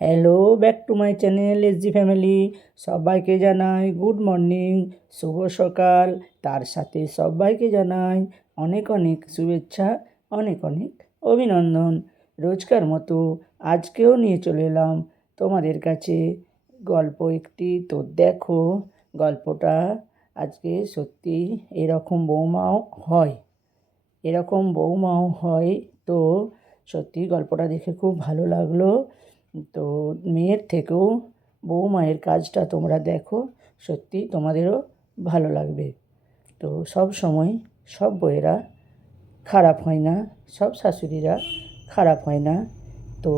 Hello, back to my channel SG family. সবাইকে জানাই good morning, শুভ সকাল। তার সাথে সবাইকে জানাই অনেক অনেক শুভেচ্ছা, অনেক অনেক অভিনন্দন। রোজকার মতো আজকেও নিয়ে চলে এলাম তোমাদের কাছে গল্প একটি। তো দেখো, গল্পটা আজকে সত্যি এরকম বৌমাও হয়, তো সত্যি গল্পটা দেখে খুব ভালো লাগলো। তো মেয়ের থেকেও বৌমায়ের কাজটা তোমরা দেখো, সত্যি তোমাদেরও ভালো লাগবে। তো সব সময় সব বউয়েরা খারাপ হয় না, সব শাশুড়িরা খারাপ হয় না। তো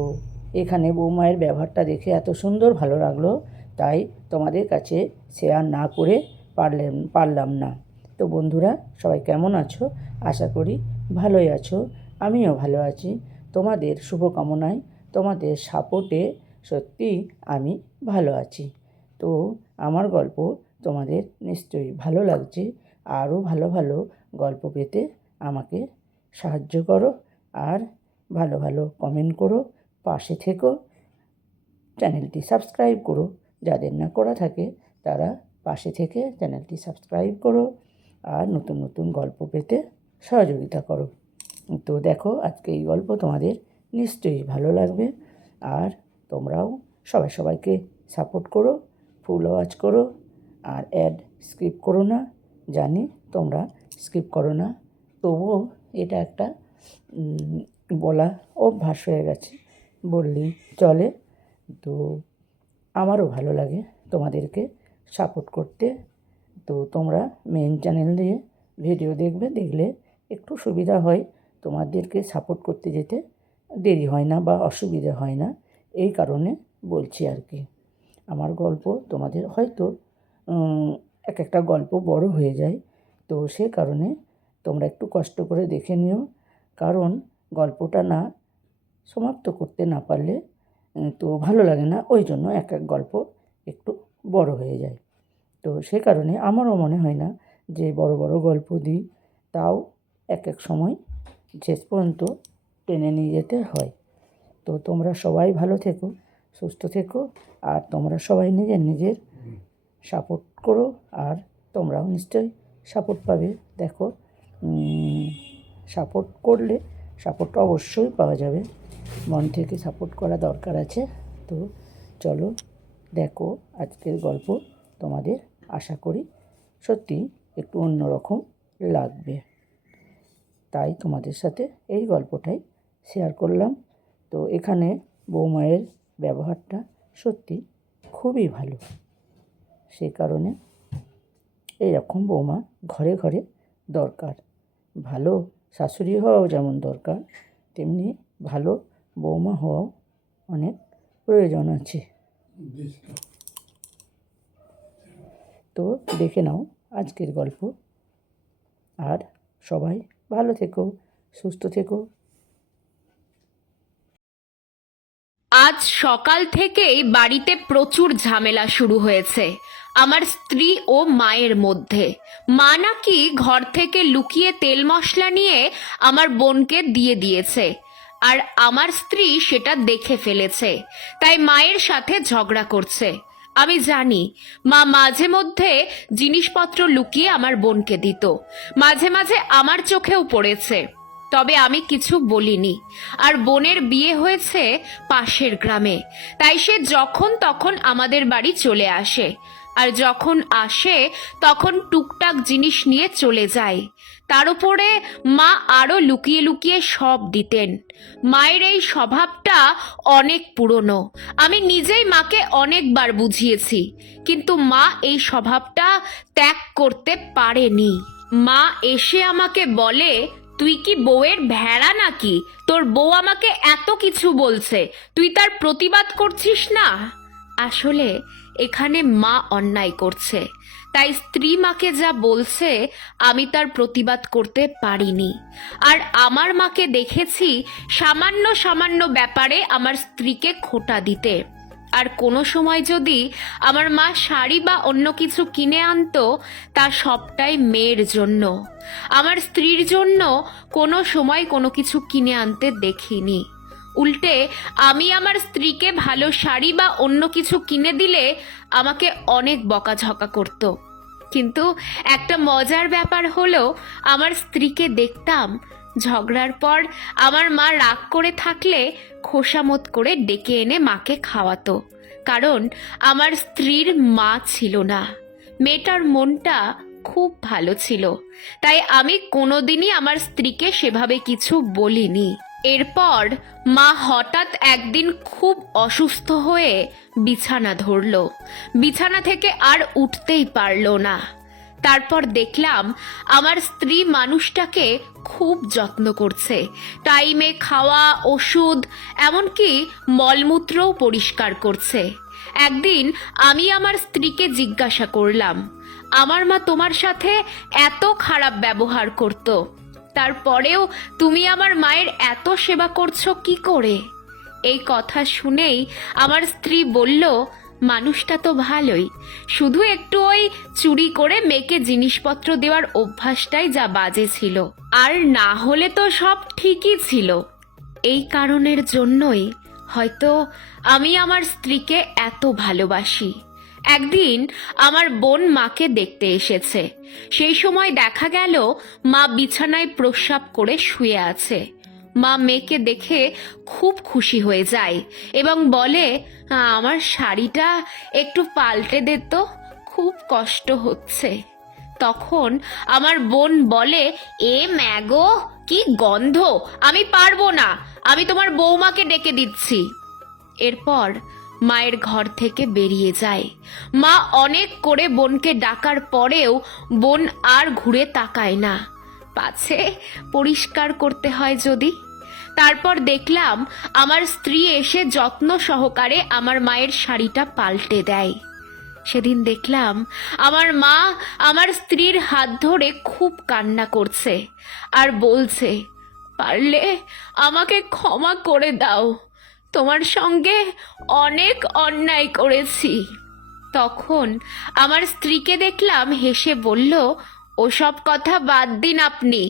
এখানে বৌমায়ের ব্যবহারটা দেখে এত সুন্দর ভালো লাগলো, তাই তোমাদের কাছে শেয়ার না করে পারলাম না। তো বন্ধুরা, সবাই কেমন আছো? আশা করি ভালোই আছো, আমিও ভালো আছি। তোমাদের শুভকামনায়, তোমাদের সাপোর্টে সত্যি আমি ভালো আছি। তো আমার গল্প তোমাদের নিশ্চয়ই ভালো লাগছে। আরও ভালো ভালো গল্প পেতে আমাকে সাহায্য করো, আর ভালো ভালো কমেন্ট করো, পাশে থেকো, চ্যানেলটি সাবস্ক্রাইব করো। যাদের না করা থাকে তারা পাশে থেকে চ্যানেলটি সাবস্ক্রাইব করো, আর নতুন নতুন গল্প পেতে সহযোগিতা করো। তো দেখো, আজকে এই গল্প তোমাদের নিশ্চয়ই ভালো লাগবে। আর তোমরাও সবাইকে সাপোর্ট করো, ফুল ওয়াচ করো, আর অ্যাড স্কিপ করো না। জানি তোমরা স্কিপ করো না, তবুও এটা একটা বলা অভ্যাস হয়ে গেছে, বললেই চলে। তো আমারও ভালো লাগে তোমাদেরকে সাপোর্ট করতে। তো তোমরা মেন চ্যানেল দিয়ে ভিডিও দেখলে একটু সুবিধা হয়, তোমাদেরকে সাপোর্ট করতে যেতে দেরি হয় না বা অসুবিধা হয় না, এই কারণে বলছি আর কি। আমার গল্প তোমাদের হয়তো এক একটা গল্প বড় হয়ে যায়, তো সে কারণে তোমরা একটু কষ্ট করে দেখে নিও, কারণ গল্পটা না সমাপ্ত করতে না পারলে তো ভালো লাগে না, ওই জন্য এক এক গল্প একটু বড় হয়ে যায়। তো সে কারণে আমারও মনে হয় না যে বড় বড় গল্প দিই, তাও এক এক সময় শেষ পর্যন্ত টেনে নিয়ে যেতে হয়। তো তোমরা সবাই ভালো থেকো, সুস্থ থেকো, আর তোমরা সবাই নিজের সাপোর্ট করো, আর তোমরাও নিশ্চয়ই সাপোর্ট পাবে। দেখো, সাপোর্ট করলে সাপোর্ট অবশ্যই পাওয়া যাবে, মন থেকে সাপোর্ট করা দরকার আছে। তো চলো দেখো আজকের গল্প, তোমাদের আশা করি সত্যি একটু অন্যরকম লাগবে, তাই তোমাদের সাথে এই গল্পটাই শেয়ার করলাম। তো এখানে বৌমায়ের ব্যবহারটা সত্যি খুবই ভালো, সেই কারণে এইরকম বৌমা ঘরে ঘরে দরকার। ভালো শাশুড়ি হওয়াও যেমন দরকার, তেমনি ভালো বৌমা হওয়াও অনেক প্রয়োজন আছে। তো দেখে নাও আজকের গল্প, আর সবাই ভালো থেকো, সুস্থ থেকো। আজ সকাল থেকেই বাড়িতে প্রচুর ঝামেলা শুরু হয়েছে আমার স্ত্রী ও মায়ের মধ্যে। মা নাকি ঘর থেকে লুকিয়ে তেল মশলা নিয়ে আমার বোনকে দিয়ে দিয়েছে, আর আমার স্ত্রী সেটা দেখে ফেলেছে, তাই মায়ের সাথে ঝগড়া করছে। আমি জানি মা মাঝে মধ্যে জিনিসপত্র লুকিয়ে আমার বোনকে দিত, মাঝে মাঝে আমার চোখেও পড়েছে, তবে আমি কিছু বলিনি। আর বোনের বিয়ে হয়েছে পাশের গ্রামে, তাই সে যখন তখন আমাদের বাড়ি চলে আসে, আর যখন আসে তখন টুকটাক জিনিস নিয়ে চলে যায়। তার উপরে মা আরো লুকিয়ে লুকিয়ে সব দিতেন। মায়ের এই স্বভাবটা অনেক পুরনো, আমি নিজেই মাকে অনেকবার বুঝিয়েছি, কিন্তু মা এই স্বভাবটা ত্যাগ করতে পারেনি। মা এসে আমাকে বলে, তুই কি বউয়ের ভেড়া নাকি? তোর বউ আমাকে এত কিছু বলছে, তুই তার প্রতিবাদ করছিস না। আসলে এখানে মা অন্যায় করছে, তাই স্ত্রী মাকে যা বলছে আমি তার প্রতিবাদ করতে পারিনি। আর আমার মাকে দেখেছি সামান্য সামান্য ব্যাপারে আমার স্ত্রীকে খোঁটা দিতে। আর কোনো সময় যদি আমার মা শাড়ি বা অন্য কিছু কিনে আনতো, তা সবটাই মেয়ের জন্য। আমার স্ত্রীর জন্য কোনো সময় কোনো কিছু কিনে আনতে দেখিনি। উল্টে আমি আমার স্ত্রীকে ভালো শাড়ি বা অন্য কিছু কিনে দিলে আমাকে অনেক বকাঝকা করত। কিন্তু একটা মজার ব্যাপার হলো, আমার স্ত্রীকে দেখতাম ঝগড়ার পর আমার মা রাগ করে থাকলে খোসামত করে ডেকে এনে মাকে খাওয়াতো। কারণ আমার স্ত্রীর মা ছিল না। মেয়েটার মনটা খুব ভালো ছিল, তাই আমি কোনোদিনই আমার স্ত্রীকে সেভাবে কিছু বলিনি। এরপর মা হঠাৎ একদিন খুব অসুস্থ হয়ে বিছানা ধরলো। বিছানা থেকে আর উঠতেই পারলো না। তারপর দেখলাম আমার স্ত্রী মানুষটাকে খুব যত্ন করছে, টাইমে খাওয়া, ওষুধ, এমনকি মলমূত্রও পরিষ্কার করছে। একদিন আমি আমার স্ত্রীকে জিজ্ঞাসা করলাম, আমার মা তোমার সাথে এত খারাপ ব্যবহার করত, তারপরেও তুমি আমার মায়ের এত সেবা করছো কি করে? এই কথা শুনেই আমার স্ত্রী বলল, মানুষটা তো ভালোই, শুধু একটু ওই চুরি করে মেয়েকে জিনিসপত্র দেওয়ার অভ্যাসটাই যা বাজে ছিল, আর না হলে তো সব ঠিকই ছিল। এই কারণের জন্যই হয়তো আমি আমার স্ত্রীকে এত ভালোবাসি। একদিন আমার বোন মাকে দেখতে এসেছে। সেই সময় দেখা গেল মা বিছানায় প্রস্রাব করে শুয়ে আছে। মা মেয়েকে দেখে খুব খুশি হয়ে যায় এবং বলে, আমার শাড়িটা একটু পাল্টে দে তো, খুব কষ্ট হচ্ছে। তখন আমার বোন বলে, এ ম্যাগো, কি গন্ধ, আমি পারবো না, আমি তোমার বৌমাকে ডেকে দিচ্ছি। এরপর মায়ের ঘর থেকে বেরিয়ে যায়। মা অনেক করে বোনকে ডাকার পরেও বোন আর ঘুরে তাকায় না, পাছে পরিষ্কার করতে হয় যদি। তারপর দেখলাম আমার স্ত্রী এসে যত্ন সহকারে আমার মায়ের শাড়িটা পাল্টে দেয়। সেদিন দেখলাম আমার মা আমার স্ত্রীর হাত ধরে খুব কান্না করছে আর বলছে, পারলে আমাকে ক্ষমা করে দাও, তোমার সঙ্গে অনেক অন্যায় করেছি। তখন আমার স্ত্রীকে দেখলাম হেসে বলল, ওসব কথা বাদ দিন আপনি,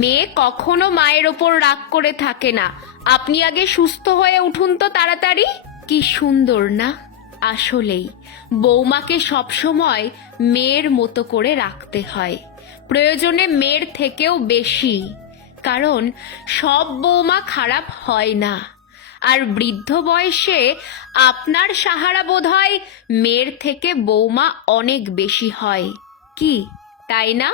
মেয়ে কখনো মায়ের ওপর রাগ করে থাকে না, আপনি আগে সুস্থ হয়ে উঠুন তো তাড়াতাড়ি। কি সুন্দর না? আসলেই বৌমাকে সবসময় মেয়ের মতো করে রাখতে হয়, প্রয়োজনে মেয়ের থেকেও বেশি, কারণ সব বৌমা খারাপ হয় না। আর বৃদ্ধ বয়সে আপনার সাহারা বোধহয় মেয়ের থেকে বৌমা অনেক বেশি হয়, কি তাই না?